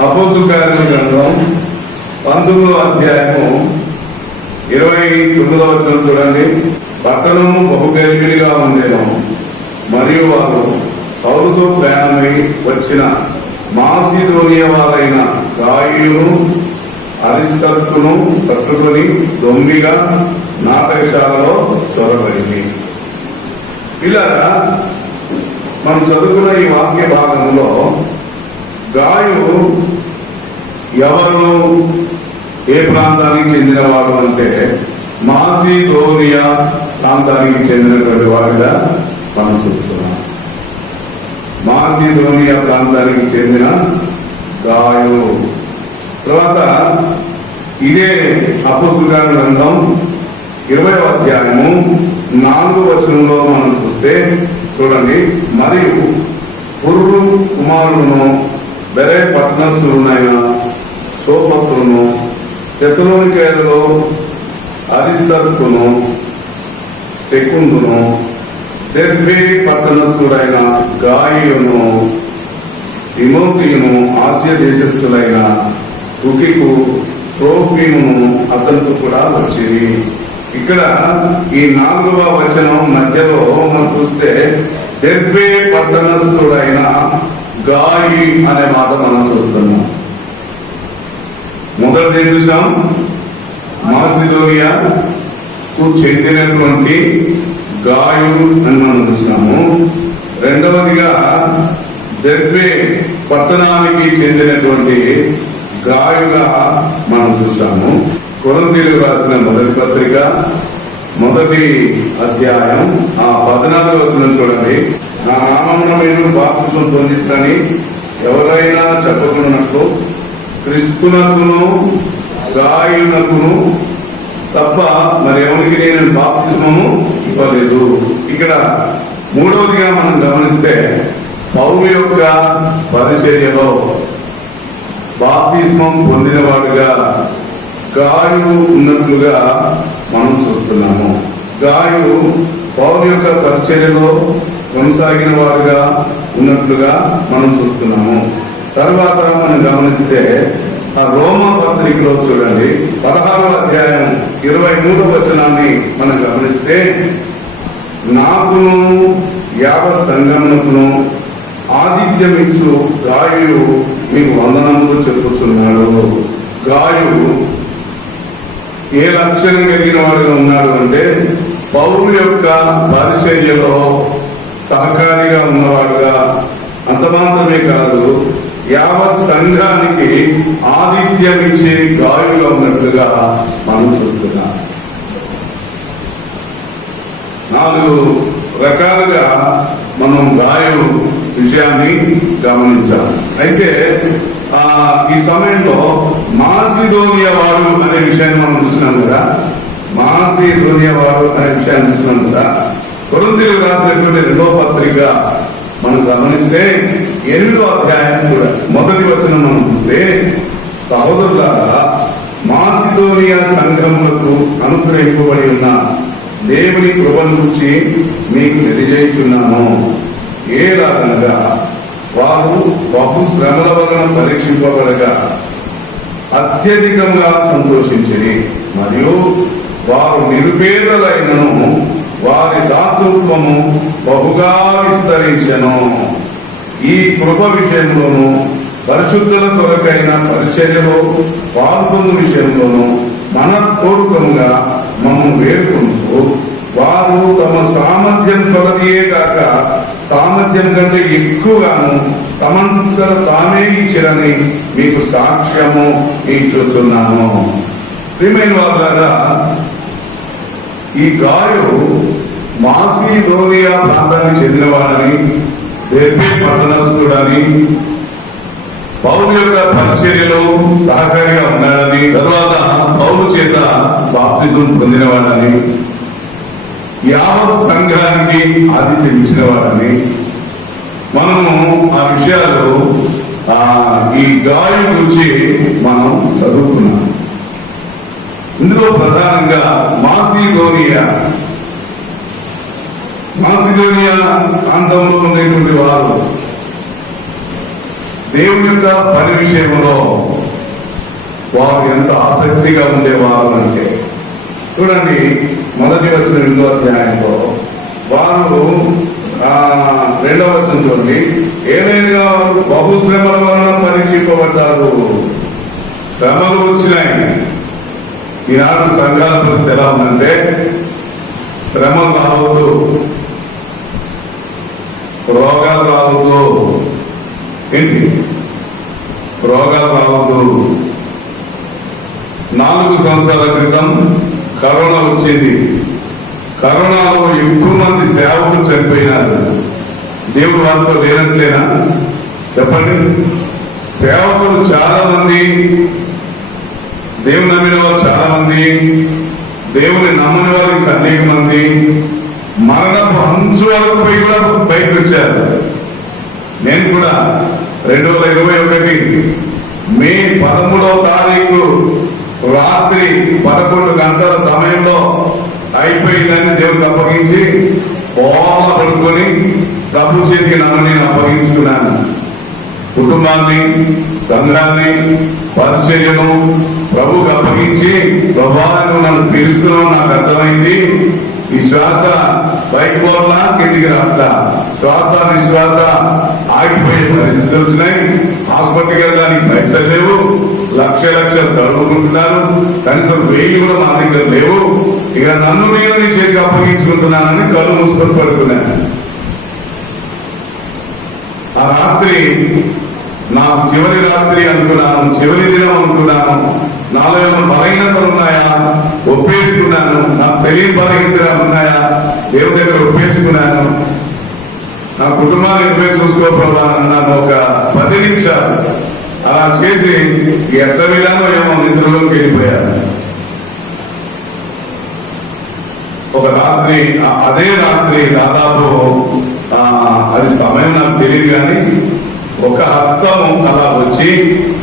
అపోతు గ్రంథం పంతొమ్మిదవ అధ్యాయము ఇరవై తొమ్మిదవ వచనం చూడండి. పట్టణము బహు ఉండేను. మరియు వారు పౌరుతో ప్రయాణమై వచ్చిన మాసిధోనియ వారైన గాయును అరిస్తత్తును పట్టుకొని దొంగిగా నాటకశాలలో చొరబడింది. ఇలా మనం చదువుకున్న ఈ వాక్య భాగంలో గాయు ఎవరు ఏ ప్రాంతానికి చెందినవాడు అంటే మాసిడోనియా ప్రాంతానికి చెందినటువంటి వాడిగా మనం చూస్తున్నాం. మాసిడోనియా ప్రాంతానికి చెందిన గాయు తర్వాత ఇదే అపుస్తుగా గ్రంథం ఇరవై అధ్యాయము నాలుగు వచనంలో మనం చూస్తే చూడండి మరియు పుర్రు కుమారులను బెరే పట్టణస్థులునైన సోపత్రును తెసలోనికేలలో అరిస్తత్తును శకుందును దెర్బే పట్టణస్థుడైన గాయును తిమోతియును ఆసియా దేశస్థులైన తుకికు ట్రోఫీమును అతనికి కూడా వచ్చింది ఇక్కడ ఈ నాలుగవ వచనం మధ్యలో మనం చూస్తే దెబ్బే పట్టణస్థుడైన గాయి అనే మాట మనం చూస్తున్నాం. మొదటి ఏం చూసాం కు చెందినటువంటి గాయుడు అని మనం చూసాము రెండవదిగా దర్వే పట్టణానికి చెందినటువంటి గాయుగా మనం చూసాము కొరంతీలు రాసిన మొదటి పత్రిక మొదటి అధ్యాయం ఆ పద్నాలుగు వచ్చిన చూడండి. నా నామమున మీరు బాప్తిసం పొందిస్తాని ఎవరైనా చెప్పకున్నట్లు క్రిస్తునకును గాయునకును తప్ప మరి ఎవరికి నేను బాప్తిజమము ఇవ్వలేదు. ఇక్కడ మూడవదిగా మనం గమనిస్తే పౌరు యొక్క పరిచర్యలో బాప్తిజమం పొందినవాడుగా గాయు ఉన్నట్లుగా మనం చూస్తున్నాము. గాయు పౌరు యొక్క పరిచర్యలో కొనసాగిన వాడుగా ఉన్నట్లుగా మనం చూస్తున్నాము. తర్వాత మనం గమనిస్తే ఆ రోమ పత్రికలో చూడండి పదహారవ అధ్యాయం ఇరవై మూడు వచనాన్ని మనం గమనిస్తే నాకును యావ సంగమునకును ఆతిథ్యమిచ్చు గాయుడు మీకు వందనములు చెప్పుతున్నాడు గాయుడు ఏ లక్షణం కలిగిన వాడుగా ఉన్నాడు అంటే పౌరు యొక్క పరిచర్యలో సహకారిగా ఉన్నవాడుగా అంత మాత్రమే కాదు యావత్ సంఘానికి ఆతిథ్యం ఇచ్చే గాయుగా ఉన్నట్లుగా మనం చూస్తున్నాం నాలుగు రకాలుగా మనం గాయం విషయాన్ని గమనించాలి. అయితే ఆ ఈ సమయంలో మాసిదోనియా వాడు అనే విషయాన్ని మనం చూసినాం కదా. మాసిదోనియా వాడు అనే విషయాన్ని చూసినాం కదా. కొరంతీలు రాసినటువంటి రెండో పత్రిక మనం గమనిస్తే ఎనిమిదో అధ్యాయం కూడా. మొదటి వచనం మనం చూస్తే సహోదరులారా మాసిదోనియా సంఘములకు అనుగ్రహింపబడి ఉన్న దేవుని కృపను గురించి మీకు తెలియజేస్తున్నాను. ఏలాగనగా వారు బహు శ్రమల వలన పరీక్షింపబడగా అత్యధికంగా సంతోషించని మరియు వారు నిరుపేదలైనను వారి దాతృత్వము బహుగా విస్తరించను. ఈ కృప విషయంలోను పరిశుద్ధుల కొరకైన పరిచర్యలో పాల్గొన్న విషయంలోను మనపూర్వకంగా మమ్మల్ని వేడుకుంటూ వారు తమ సామర్థ్యం కొలదియే కాక సామర్థ్యం కంటే ఎక్కువగాను తమంతా తామే ఇచ్చిరని మీకు సాక్ష్యము ఇచ్చుతున్నాము ప్రియమైన వాళ్ళగా ఈ గాయు మాసిదోనియా ప్రాంతానికి చెందినవాడని దేవే పట్టణస్థుడని పౌరు యొక్క పరిచర్యలో సహకారిగా ఉన్నాడని తర్వాత పౌరు చేత బాప్తిజం పొందినవాడని యావత్ సంఘానికి ఆతిథ్యం ఇచ్చినవాడని మనము ఆ విషయాలు ఆ ఈ గాయం గురించి మనం చదువుకున్నాం. ఇందులో ప్రధానంగా మాసిగోనియా మాసిడోనియా ప్రాంతంలో ఉండేటువంటి వారు దేవుని యొక్క పని విషయంలో వారు ఎంత ఆసక్తిగా ఉండేవారు అంటే చూడండి మొదటి వచ్చిన రెండో అధ్యాయంలో వారు ఆ, రెండవ వచ్చిన చూడండి ఏదైనా వారు బహుశ్రమల వలన పరీక్షింపబడ్డారు శ్రమలు వచ్చినాయి. ఈనాడు సంఘాల పరిస్థితి ఎలా ఉందంటే శ్రమ రావద్దు. రోగాలు రావద్దు. ఏంటి? రోగాలు రావద్దు. నాలుగు సంవత్సరాల క్రితం కరోనా వచ్చేది. కరోనాలో ఎక్కువ మంది సేవకులు చనిపోయినారు. దేవుడు వారితో లేనట్లేనా? చెప్పండి. సేవకులు చాలా మంది దేవుని నమ్మిన వారు చాలా మంది దేవుని నమ్మని వారు ఇంకా అనేక మంది మరణపు అంచు వరకు పోయి కూడా బయటకు వచ్చారు. నేను కూడా రెండు వేల ఇరవై ఒకటి మే పదమూడవ తారీఖు రాత్రి పదకొండు గంటల సమయంలో అయిపోయిందని దేవుడికి అప్పగించి ఓమ పడుకొని ప్రభు చేతికి నన్ను నేను అప్పగించుకున్నాను. కుటుంబాన్ని సంఘాన్ని పరిచర్యను ప్రభుకి అప్పగించి ప్రభావాన్ని నన్ను పిలుస్తున్నావు నాకు అర్థమైంది. ఈ శ్వాస పైకి పోవాలా? కిందికి రాట్లా శ్వాస నిశ్వాస ఆగిపోయే పరిస్థితులు వచ్చినాయి. హాస్పిటల్కి వెళ్ళడానికి పైసలు లేవు. లక్ష లక్షలు తడుపుకుంటున్నారు కనీసం వెయ్యి కూడా మా దగ్గర లేవు. ఇక నన్ను నేను నీ చేతికి అప్పగించుకుంటున్నానని కళ్ళు మూసుకొని పడుతున్నాను ఆ రాత్రి నా చివరి రాత్రి అనుకున్నాను. చివరి దినం అనుకున్నాను. నాలో ఏమైనా బలహీనతలు ఉన్నాయా? ఒప్పేసుకున్నాను. నాకు తెలియని బలహీనతలు ఉన్నాయా? దేవుడి దగ్గర ఒప్పేసుకున్నాను. నా కుటుంబాన్ని ఎప్పుడే చూసుకోవాలన్నాను ఒక పది నిమిషాలు. అలా చేసి ఎంత వెళ్ళానో ఏమో నిద్రలోకి వెళ్ళిపోయాను. ఒక రాత్రి అదే రాత్రి దాదాపు అది సమయం నాకు తెలియదు కానీ ఒక హస్తము అలా వచ్చి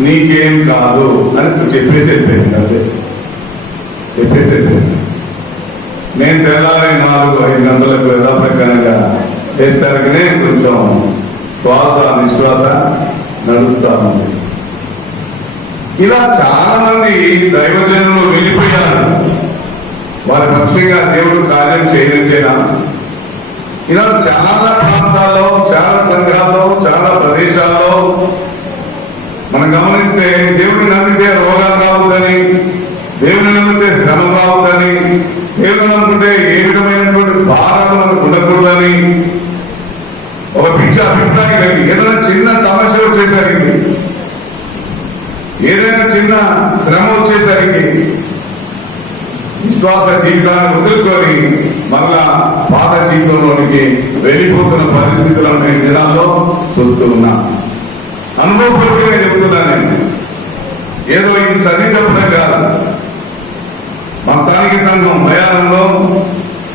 నీకేం కాదు అని చెప్పేసి వెళ్ళిపోయింది అదే చెప్పేసి వెళ్ళిపోయింది. నేను తెల్లారి నాలుగు ఐదు గంటలకు యథాప్రకారంగా చేస్తారకనే కొంచెం శ్వాస నిశ్వాస నడుస్తా ఉంది. ఇలా చాలా మంది దైవజనులు వెళ్ళిపోయారు. వారి పక్షంగా దేవుడు కార్యం చేయలేదేనా ఇలా చాలా ప్రాంతాల్లో చాలా సంఘాల్లో చాలా ప్రదేశాల్లో మనం గమనిస్తే దేవుడిని నమ్మితే రోగాలు రావద్దని దేవుని నమ్మితే శ్రమ రావద్దని దేవుని నమ్ముకుంటే ఏ విధమైనటువంటి భారాలు మనకు ఉండకూడదని ఒక పిచ్చ అభిప్రాయం కలిగి ఏదైనా చిన్న సమస్య వచ్చేసరికి ఏదైనా చిన్న శ్రమ వచ్చేసరికి విశ్వాస జీవితాన్ని వదులుకొని మరలా పాత జీవితంలోనికి వెళ్ళిపోతున్న పరిస్థితులను నేను దినాల్లో చూస్తూ ఉన్నా. అనుభవపూర్వకంగా చెప్తున్నాను నేను ఏదో ఇది చదివినప్పుడే కాదు. మా స్థానిక సంఘం మయానంలో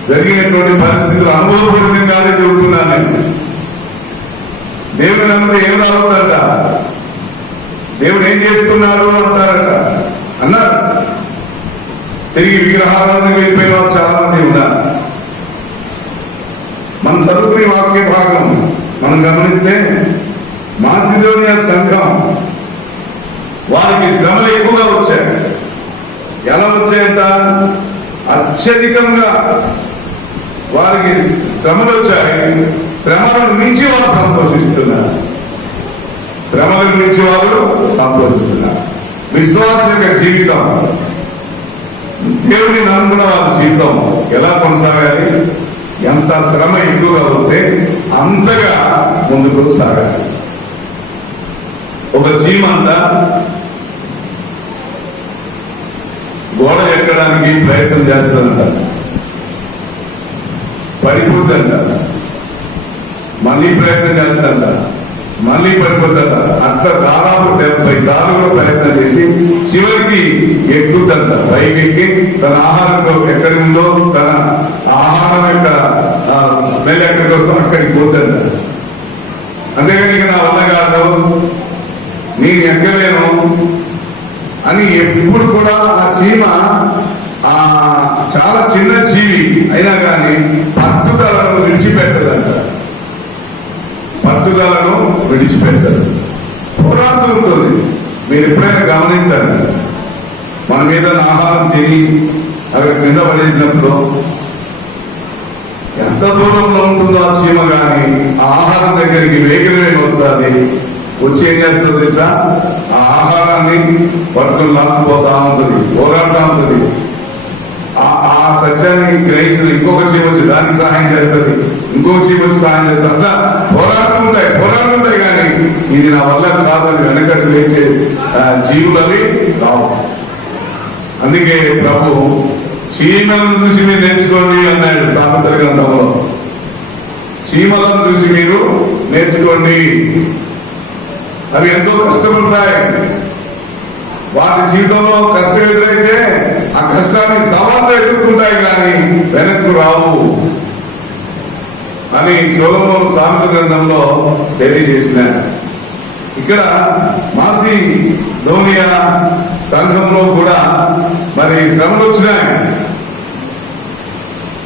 జరిగినటువంటి పరిస్థితులు అనుభవపూర్వకంగానే చెబుతున్నాను నేను. దేవుడు అంటే ఏం రావద్దట దేవుడు ఏం చేస్తున్నాడు అంటారట? అన్నారు. తిరిగి విగ్రహాలను వెళ్ళిపోయిన వారు చాలా మంది ఉన్నారు. మనం చదువుకునే వాక్య భాగం మనం గమనిస్తే మాసిదోనియా సంఘం వారికి శ్రమలు ఎక్కువగా వచ్చాయి. ఎలా వచ్చాయంట? అత్యధికంగా వారికి శ్రమలు వచ్చాయి. శ్రమలను మించి వారు సంతోషిస్తున్నారు. శ్రమలను మించి వారు సంతోషిస్తున్నారు. విశ్వాసం యొక్క జీవితం దేవుని నమ్ముకున్న వాళ్ళ జీవితం ఎలా కొనసాగాలి? ఎంత శ్రమ ఎక్కువగా వస్తే అంతగా ముందుకు సాగాలి. ఒక జీవంతా గోడ ఎక్కడానికి ప్రయత్నం చేస్తుందంట. పడిపోతుందంట మళ్ళీ ప్రయత్నం చేస్తుందంట. మళ్ళీ పడిపోతాడ అట్లా దాదాపు డెబ్బై సార్లు ప్రయత్నం చేసి చివరికి ఎక్కుతంట పైకి ఎక్కి తన ఆహారంలో ఎక్కడి ఉందో తన ఆహారం యొక్క నెల ఎక్కడికి వస్తుందో అక్కడికి పోతుంట అంతేగాని ఇక నా వల్ల కాదు నేను ఎక్కలేను అని ఎప్పుడు కూడా ఆ చీమ ఆ చాలా చిన్న జీవి అయినా కానీ పట్టుదలను విడిచిపెట్టదంట. పట్టుదలను విడిచిపెట్టారు పోరాటం ఉంటుంది. మీరు ఎప్పుడైనా గమనించాలి మన మీద ఆహారం తిని అక్కడ కింద పడేసినప్పుడు ఎంత దూరంలో ఉంటుందో ఆ చీమ కానీ ఆహారం దగ్గరికి వేగమే వస్తుంది. వచ్చి ఏం చేస్తుందో తెలుసా? ఆ ఆహారాన్ని పట్టుకుని లాక్కుపోతా ఉంటుంది పోరాడుతూ ఉంటుంది. ఆ- ఆ సత్యాన్ని గ్రహించిన ఇంకొక చీమ వచ్చి దానికి సహాయం చేస్తుంది. ఇంకొక చీమ వచ్చి సహాయం చేస్తుంది. అట్లా ఉంటాయి పోరాటం ఉంటాయి కానీ ఇది నా వల్ల కాదని వెనకటి వేసే జీవులని జీవులవి రావు. అందుకే ప్రభు చీమలను చూసి మీరు నేర్చుకోండి అన్నాడు సామెతల గ్రంథంలో. చీమలను చూసి మీరు నేర్చుకోండి. అవి ఎంతో కష్టపడతాయి. వాటి జీవితంలో కష్టం ఎదురైతే ఆ కష్టాన్ని సవాళ్ళు ఎదుర్కొంటాయి కానీ వెనక్కు రావు. అని సోలమోను సామెత గ్రంథంలో తెలియజేసినారు ఇక్కడ మాసి ధోనియా సంఘంలో కూడా మరి శ్రమలు వచ్చినాయి.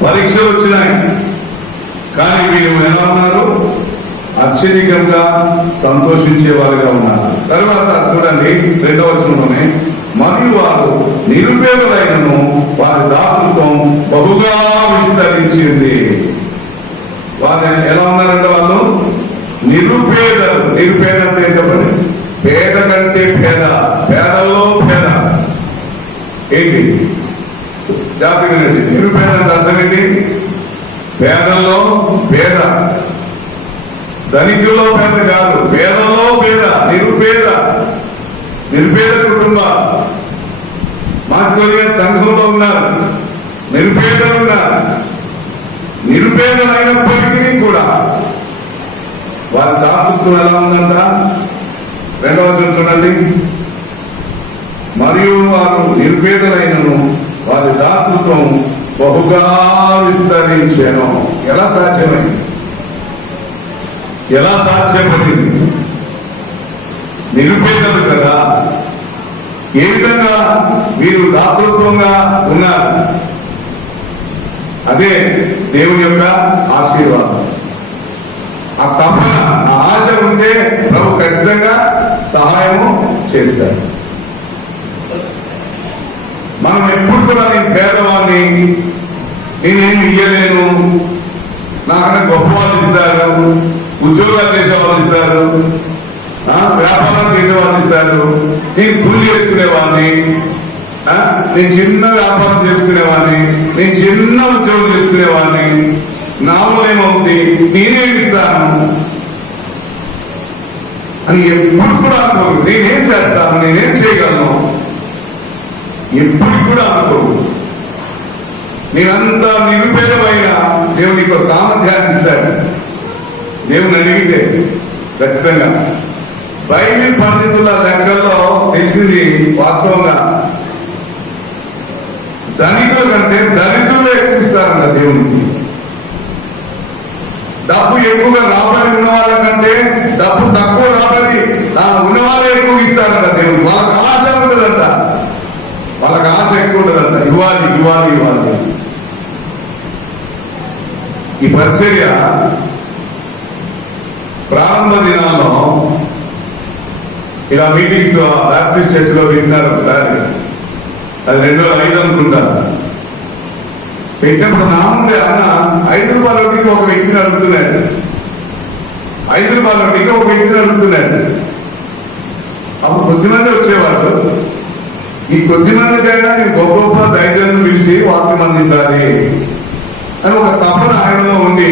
పరీక్షలు వచ్చినాయి. కానీ వీరు ఎలా ఉన్నారు? అత్యధికంగా సంతోషించే వారుగా ఉన్నారు. తర్వాత చూడండి రెండవ వచనంలోనే మరియు వారు నిరుపేదలైనను వారి దాతృత్వం బహుగా విస్తరించింది. వారు ఎలా ఉన్నారంటే వాళ్ళు? నిరుపేదలు నిరుపేద అంటే చెప్పండి? పేద కంటే పేద పేదల్లో పేద. ఏంటి? జాతి నిరుపేద అంటే అర్థం ఏంటి? పేదల్లో పేద. ధనికుల్లో పేద కాదు. పేదల్లో పేద నిరుపేద. నిరుపేద కుటుంబాలు మాస్కోలియా సంఘంలో ఉన్నారు. నిరుపేదలు ఉన్నారు. నిరుపేదలైనప్పటికీ కూడా వారి దాతృత్వం ఎలా ఉందంట? రెండవ చూడండి. మరియు వారు నిరుపేదలైనను వారి దాతృత్వం బహుగా విస్తరించాను. ఎలా సాధ్యమైంది? ఎలా సాధ్యపడింది? నిరుపేదలు కదా. ఏ విధంగా మీరు దాతృత్వంగా ఉన్నారు? అదే దేవుని యొక్క ఆశీర్వాదం. ఆ తపన ఆ ఆశ ఉంటే ప్రభు ఖచ్చితంగా సహాయము చేస్తాడు మనం ఎప్పుడు కూడా నేను పేదవాడిని నేనేమి ఇయ్యలేను నాకన్నా గొప్ప వాళ్ళు ఇస్తారు ఉద్యోగాలు చేసే వాళ్ళు ఇస్తారు వ్యాపారం చేసే వాళ్ళు ఇస్తారు నేను కూలి చేసుకునే వాడిని నేను చిన్న వ్యాపారం చేసుకునేవాడిని. నేను చిన్న ఉద్యోగం చేసుకునేవాడిని. నాలో ఏమవుతుంది నేనే ఇస్తాను అని ఎప్పుడు కూడా అనుకోరు నేనేం చేస్తాను? నేనేం చేయగలను? ఎప్పుడు కూడా అనుకోరు నేనంతా నిరుపేదమైన దేవుడు నీకు సామర్థ్యాన్ని ఇస్తాడు. దేవుని అడిగితే ఖచ్చితంగా. బైబిల్ పండితుల లెక్కల్లో తెలిసింది వాస్తవంగా ధనికుల కంటే దరిద్రులు ఎక్కువ ఇస్తారంట దేవునికి డబ్బు ఎక్కువగా రాబడి ఉన్న వాళ్ళ కంటే డబ్బు తక్కువ రాబడి ఉన్న వాళ్ళే ఎక్కువ ఇస్తారంట దేవుడు. వాళ్ళకి ఆశ ఉండదంట. వాళ్ళకి ఆశ ఎక్కువ ఉండదంట. ఇవ్వాలి ఇవ్వాలి ఇవ్వాలి. ఈ పరిచర్య ప్రారంభ దినాల్లో ఇలా మీటింగ్స్లో బ్యాప్టిస్ట్ చర్చ్లో విన్నారు ఒకసారి. అది రెండు వేల ఐదు అనుకుంటారు పెట్టినప్పుడు నా ముందే అన్న ఐదు రూపాయల వడ్డీకి ఒక వ్యక్తిని అడుగుతున్నాడు ఐదు రూపాయల వడ్డీకి ఒక వ్యక్తిని అడుగుతున్నాడు అప్పుడు కొద్దిమంది వచ్చేవాళ్ళు. ఈ కొద్దిమంది కైనా నేను గొప్ప గొప్ప దైర్యాన్ని పిలిచి వాక్యం అందించాలి. అని ఒక తపన ఆయనలో ఉండి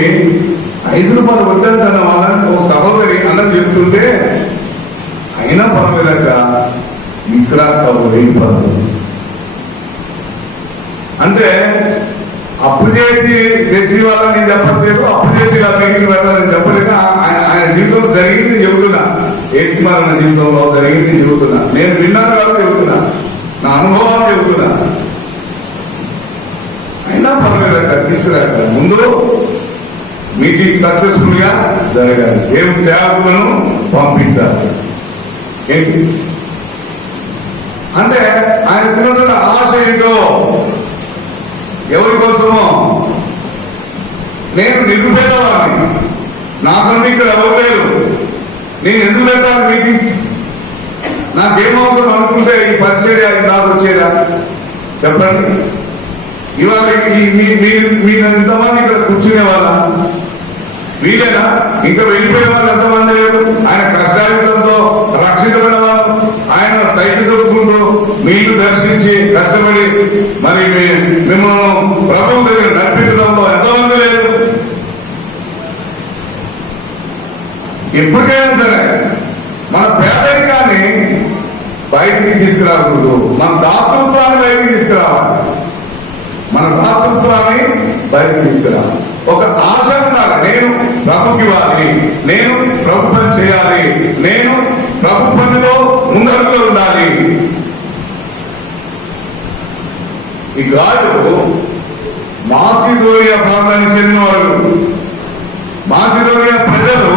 ఐదు రూపాయలు వడ్డంతన వాళ్ళని ఒక సహోదరి అన్నం చెప్తుంటే అయినా పర్వాలేదక్క తీసుకురాకపో పర్వాలేదు అంటే అప్పు చేసి తెచ్చి వాళ్ళని నేను చెప్పట్లేదు అప్పు చేసి వాళ్ళ బయటికి వెళ్ళాలని చెప్పలేక ఆయన ఆయన జీవితంలో జరిగింది చెబుతున్నా. ఏటి మారిన జీవితంలో జరిగింది చెబుతున్నా. నేను విన్నాను కాబట్టి చెబుతున్నా. నా అనుభవాలు చెబుతున్నా. అయినా పర్వాలేదు తీసుకురాక ముందు మీటింగ్ సక్సెస్ఫుల్గా జరగాలి. ఏం సేవకులను పంపించాలి. ఏంటి? అంటే ఆయన తిన్నటువంటి ఆశ ఏంటో ఎవరి కోసమో? నేను నిరుపేదవాడిని నాకంటే ఇక్కడ ఎవరు లేరు. నేను ఎందుకు పెట్టాను మీకు నాకేమవుతుంది అనుకుంటే ఈ పరిచర్య నాకు వచ్చేదా? చెప్పండి. ఇవాళ ఈ- మీరు ఇక్కడ కూర్చునే వాళ్ళ వీలేనా ఇంకా వెళ్ళిపోయిన వాళ్ళు ఎంతమంది లేరు. ఆయన కష్టాయుతంతో రక్షితమైన వాళ్ళు ఆయన సైకిల్ దొరుకుంటూ మీరు దర్శించి కష్టపడి మరి మిమ్మల్ని ప్రభుత్వం దగ్గర నడిపించడంలో ఎంతమంది లేరు. ఎప్పటికైనా సరే మన పేదరికాన్ని బయటికి తీసుకురాకూడదు. మన దాతృత్వాన్ని బయటికి తీసుకురావాలి. మన దాతృత్వాన్ని బయటికి తీసుకురావాలి. ఒక ఆశ నేను ప్రభుకి ఇవ్వాలి నేను ప్రభుత్వం చేయాలి నేను ప్రభుత్వంలో పనిలో ముందడుగులో ఉండాలి. ఈ గాడు మాసిదోయ ప్రాంతానికి చెందిన వాళ్ళు మాసిదోయ ప్రజలు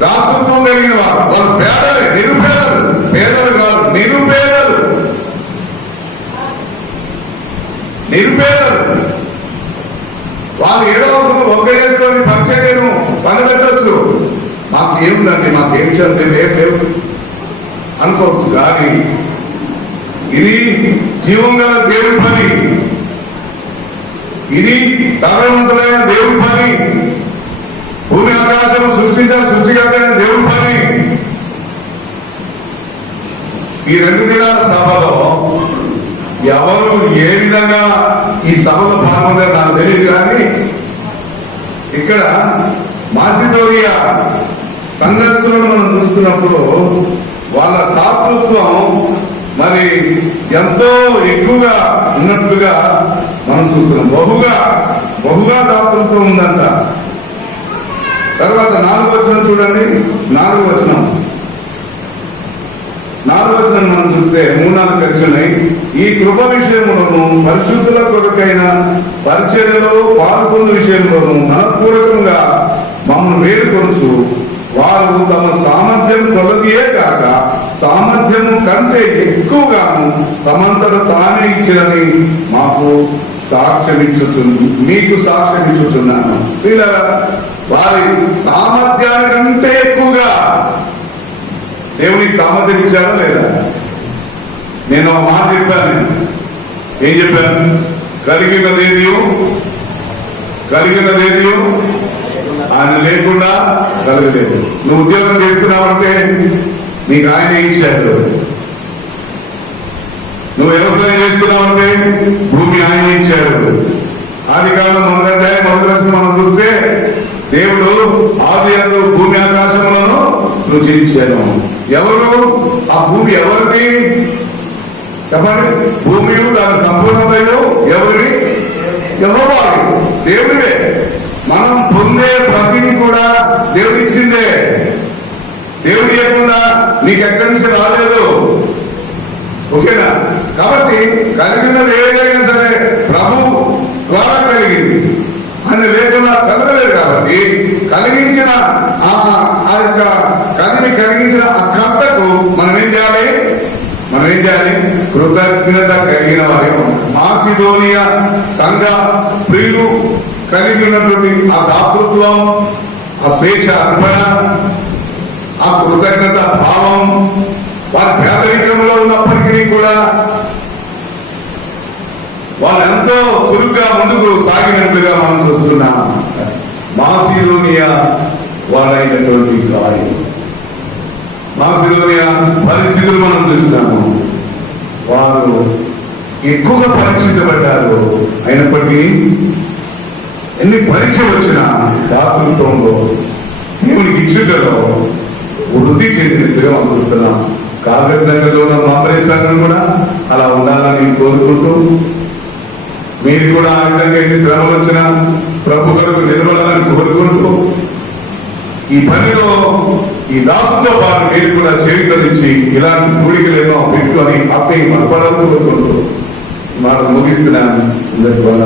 దాతృత్వం కలిగిన వారు వాళ్ళు పేదలు నిరుపేదలు పేదలు కాదు నిరుపేదలు నిరుపేదలు మాకు ఏదో ఒకరు ఒక్క చేసుకొని పంచను పని పెట్టచ్చు. మాకు ఏముందండి? మాకు ఏం చదువు ఏం లేవు. అనుకోవచ్చు కానీ ఇది జీవం గల దేవుడి పని. ఇది సర్వవంతులైన దేవుడి పని. భూమి ఆకాశం సృష్టించిన సృష్టికర్తైన దేవుడి పని. ఈ రెండు దినాల సభలో ఎవరు ఏ విధంగా ఈ సభలో పాల్గొంటారో నాకు తెలియదు కానీ ఇక్కడ మాసిదోరియా సంగతులను మనం చూస్తున్నప్పుడు వాళ్ళ తాతృత్వం మరి ఎంతో ఎక్కువగా ఉన్నట్లుగా మనం చూస్తున్నాం. బహుగా బహుగా దాతృత్వం ఉందంట. తర్వాత నాలుగు వచనం చూడండి. నాలుగు వచనం. నాలుగు వచనం మనం చూస్తే మూడు నాలుగు ఖర్చున్నాయి ఈ కృప విషయములను పరిశుద్ధుల కొరకైన పరిచర్యలో పాల్గొన్న విషయంలోను మనపూర్వకంగా మమ్మల్ని వేడుకొనుచు వారు తమ సామర్థ్యం తొలగియే కాక సామర్థ్యము కంటే ఎక్కువగాను తమంతట తానే ఇచ్చినని మాకు సాక్ష్యమిచ్చుతుంది మీకు సాక్ష్యమిచ్చుతున్నాను ఇలా వారి సామర్థ్యానికంటే ఎక్కువగా దేవునికి సామర్థ్యం ఇచ్చారా లేదా? నేను ఆ మాట చెప్పాను ఏం చెప్పాను? కలిగినదేదియో కలిగినదేదియో ఆయన లేకుండా కలగలేదు. నువ్వు ఉద్యోగం చేస్తున్నావంటే నీకు ఆయన ఇచ్చాడు. నువ్వు వ్యవసాయం చేస్తున్నావంటే భూమి ఆయన ఇచ్చాడు. ఆది కాలం మొదటి మొదటి మనం చూస్తే దేవుడు ఆది భూమి ఆకాశములను సృష్టించాను ఎవరు? ఆ భూమి ఎవరికి? చెప్పండి. భూమి దాని సంపూర్ణతయు ఎవరి దేవుడివే. మనం పొందే ప్రతిని కూడా దేవుడిచ్చిందే. దేవుడు ఇవ్వకుండా నీకు ఎక్కడి నుంచి రాలేదు. ఓకేనా? కాబట్టి కలిగినది ఏదైనా సరే ప్రభు ద్వారా కలిగింది. అని లేకుండా కలగలేదు కాబట్టి కలిగించిన ఆ ఆ యొక్క కలిగి కలిగించిన ఆ కర్తకు మనం ఏం చేయాలి? మనం కృతజ్ఞత కలిగిన వారు. మాసిడోనియా సంఘ ప్రియులు కలిగి ఉన్నటువంటి ఆ దాతృత్వం ఆ స్వేచ్ఛ అర్పణ ఆ కృతజ్ఞత భావం వారి పేదరికంలో ఉన్నప్పటికీ కూడా వాళ్ళెంతో చురుగ్గా ముందుకు సాగినట్లుగా మనం చూస్తున్నాం. మాసిలోనియా వాళ్ళైనటువంటి గాయం మాసిలోనియా పరిస్థితులు మనం చూస్తున్నాము. వారు ఎక్కువగా పరీక్షించబడ్డారు. అయినప్పటికీ ఎన్ని పరీక్ష వచ్చినా దాతృత్వంలో దేవునికి ఇచ్చుటలో వృద్ధి చెందినట్టుగా మనం చూస్తున్నాం. కాంగ్రెస్ నగర్లో ఉన్న కాంగ్రెస్ సంఘం కూడా అలా ఉండాలని కోరుకుంటూ మీరు కూడా ఆ విధంగా ఎన్ని శ్రమలు వచ్చినా ప్రభు కొరకు నిలబడాలని కోరుకుంటూ ఈ పనిలో ఈ రాష్ట్ర వారిని మీరు కూడా చేరుకలించి ఇలాంటి కూడికలు ఏమో పెట్టుకొని అప్పటి మన కోరుకుంటూ మాట ముగిస్తున్నాను అందరి వల్ల